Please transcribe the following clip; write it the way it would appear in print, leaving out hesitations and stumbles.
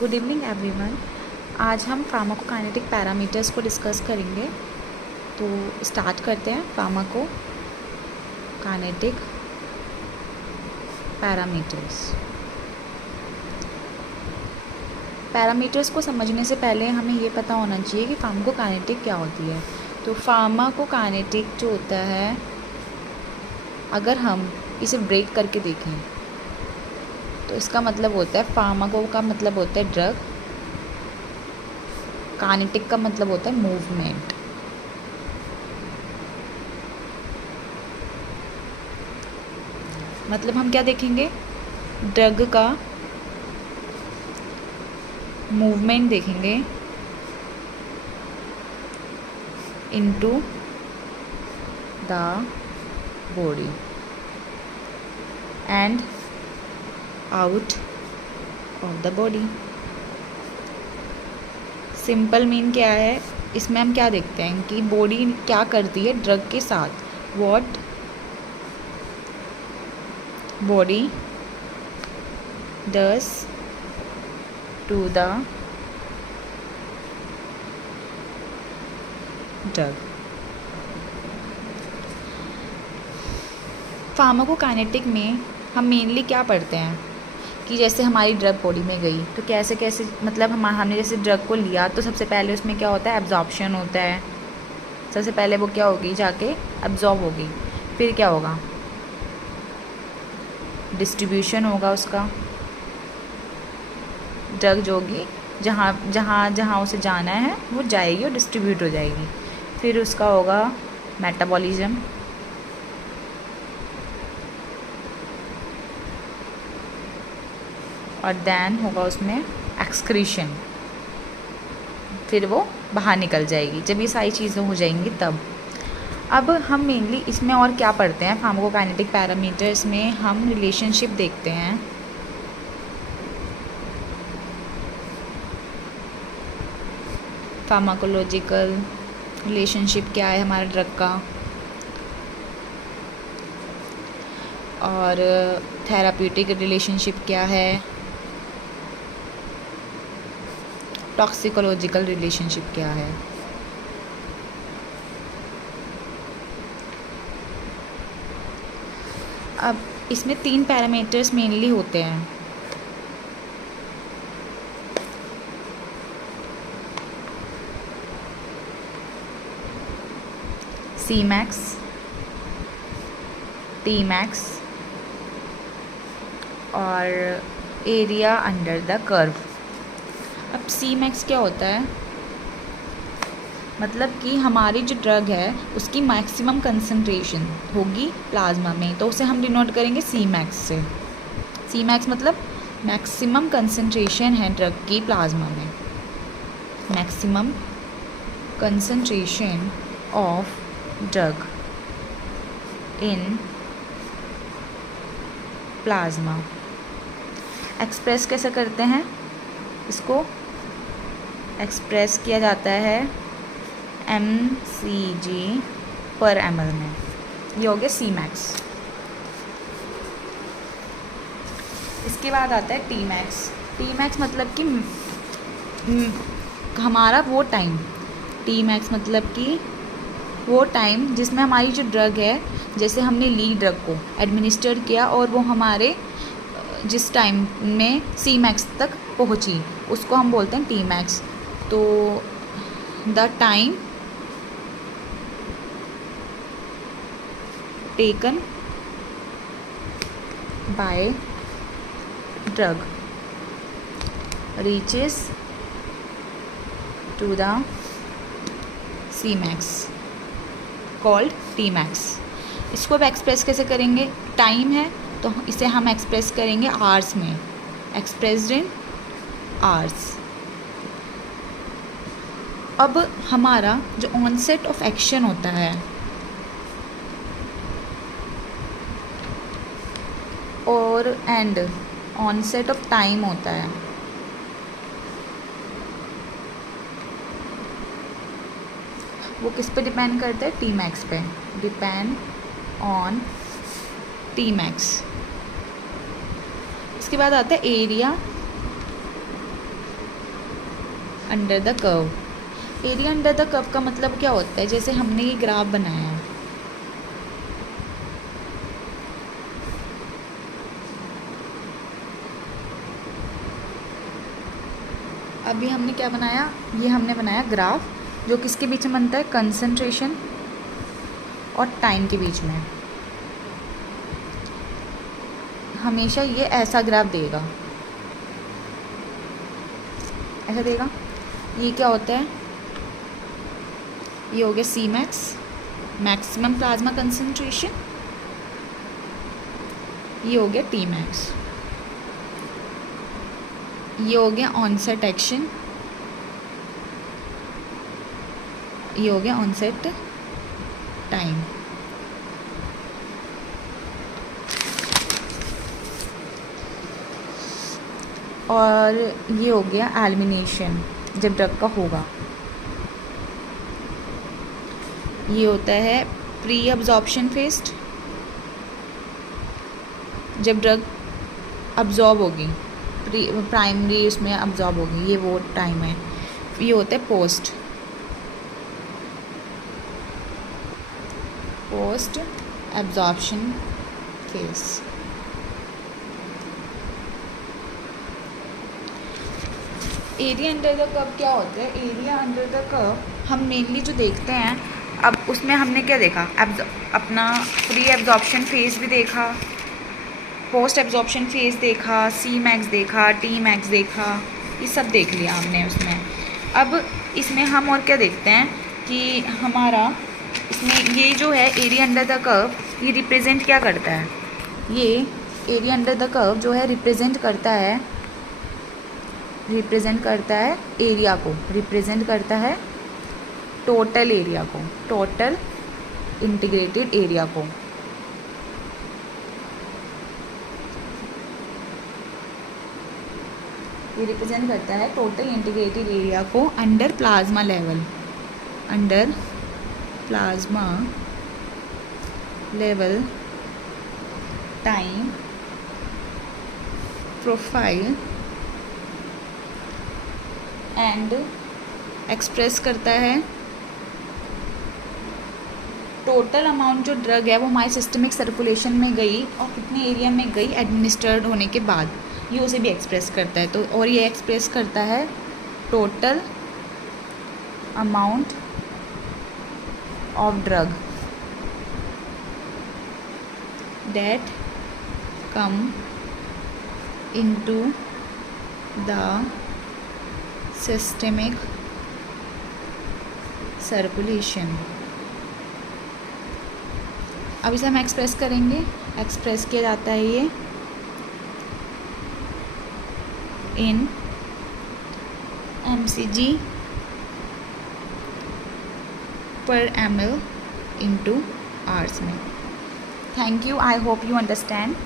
Good evening everyone. आज हम pharmacokinetic parameters को डिस्कस करेंगे। तो स्टार्ट करते हैं। फार्माकोकाइनेटिक पैरामीटर्स को समझने से पहले हमें ये पता होना चाहिए कि फार्माकोकाइनेटिक क्या होती है। तो फार्माकोकाइनेटिक जो होता है, अगर हम इसे ब्रेक करके देखें तो इसका मतलब होता है, फार्माको का मतलब होता है ड्रग, काइनेटिक का मतलब होता है मूवमेंट। मतलब हम क्या देखेंगे, ड्रग का मूवमेंट देखेंगे into the body and out of the body. Simple mean क्या है, इसमें हम क्या देखते हैं कि बॉडी क्या करती है ड्रग के साथ। What body does to the drug. Pharmacokinetic में हम मेनली क्या पढ़ते हैं कि जैसे हमारी ड्रग बॉडी में गई तो कैसे कैसे, मतलब हमने जैसे ड्रग को लिया तो सबसे पहले उसमें क्या होता है, एब्जॉर्प्शन होता है। सबसे पहले वो क्या होगी, जाके एब्जॉर्ब होगी। फिर क्या होगा, डिस्ट्रीब्यूशन होगा उसका। ड्रग जो होगी जहाँ जहाँ जहाँ उसे जाना है वो जाएगी और डिस्ट्रीब्यूट हो जाएगी। फिर उसका होगा मेटाबॉलिज्म, और देन होगा उसमें एक्सक्रीशन। फिर वो बाहर निकल जाएगी। जब ये सारी चीज़ें हो जाएंगी तब। अब हम मेनली इसमें और क्या पढ़ते हैं, फार्माकोकाइनेटिक पैरामीटर्स में हम रिलेशनशिप देखते हैं। फार्माकोलॉजिकल रिलेशनशिप क्या है हमारे ड्रग का, और थेराप्यूटिक रिलेशनशिप क्या है, टॉक्सिकोलॉजिकल रिलेशनशिप क्या है। अब इसमें 3 पैरामीटर्स मेनली होते हैं। सी मैक्स, टी मैक्स और एरिया अंडर द कर्व। अब सी मैक्स क्या होता है, मतलब कि हमारी जो ड्रग है उसकी मैक्सिमम कंसंट्रेशन होगी प्लाज्मा में, तो उसे हम डिनोट करेंगे सी मैक्स से। सी मैक्स मतलब मैक्सिमम कंसंट्रेशन है ड्रग की प्लाज्मा में, maximum concentration of drug in plasma. Express कैसे करते हैं, इसको एक्सप्रेस किया जाता है mcg पर ml में। ये हो गया सी मैक्स। इसके बाद आता है टी मैक्स। टी मैक्स मतलब कि हमारा वो टाइम, टी मैक्स मतलब कि वो टाइम जिसमें हमारी जो ड्रग है, जैसे हमने ली ड्रग को एडमिनिस्टर किया और वो हमारे जिस टाइम में सी मैक्स तक पहुंची उसको हम बोलते हैं टी मैक्स। तो the time taken by drug reaches to the C max called T max. इसको अब एक्सप्रेस कैसे करेंगे, टाइम है तो इसे हम एक्सप्रेस करेंगे आवर्स में, एक्सप्रेस्ड इन आवर्स। अब हमारा जो ऑनसेट ऑफ एक्शन होता है और एंड ऑनसेट ऑफ टाइम होता है, वो किस पे डिपेंड करता है, टी मैक्स पे। Depend on T max. इसके बाद आता है area under the curve. Area under the curve का मतलब क्या होता है, जैसे हमने ये ग्राफ बनाया है, अभी हमने क्या बनाया, ये हमने बनाया ग्राफ, जो किसके बीच में बनता है, कंसंट्रेशन और टाइम के बीच में। हमेशा ये ऐसा ग्राफ देगा, ऐसा देगा। ये क्या होता है, ये हो गया C Max, maximum plasma concentration, ये हो गया टी मैक्स, ये हो गया ऑनसेट एक्शन, ये हो गया ऑनसेट टाइम। और ये हो गया एलिमिनेशन, जब ड्रग का होगा। ये होता है प्री अब्जॉर्प्शन फेज, जब ड्रग अब्जॉर्ब होगी, प्राइमरी उसमें अब्जॉर्ब होगी, ये वो टाइम है। ये होता है post absorption phase. Area under the curve क्या होता है, एरिया अंडर द कर्व हम मेनली जो देखते हैं, अब उसमें हमने क्या देखा, अपना प्री एब्जॉर्प्शन फेज भी देखा, पोस्ट एब्जॉर्प्शन फेज देखा, सी मैक्स देखा, टी मैक्स देखा, ये सब देख लिया हमने उसमें। अब इसमें हम और क्या देखते हैं कि हमारा इसमें ये जो है एरिया अंडर द कर्व, ये रिप्रेजेंट क्या करता है, ये एरिया अंडर द कर्व जो है रिप्रेजेंट करता है एरिया को, रिप्रेजेंट करता है टोटल एरिया को, टोटल इंटीग्रेटेड एरिया को। ये रिप्रेजेंट करता है टोटल इंटीग्रेटेड एरिया को under plasma level, under plasma level time profile and express करता है टोटल अमाउंट जो ड्रग है वो हमारे सिस्टमिक सर्कुलेशन में गई और कितने एरिया में गई एडमिनिस्टर्ड होने के बाद, ये उसे भी एक्सप्रेस करता है। तो और ये एक्सप्रेस करता है total amount of drug that come into the systemic circulation. अब इसे हम एक्सप्रेस करेंगे, एक्सप्रेस किया जाता है ये इन mcg per ml into hours में। Thank you, I hope you understand.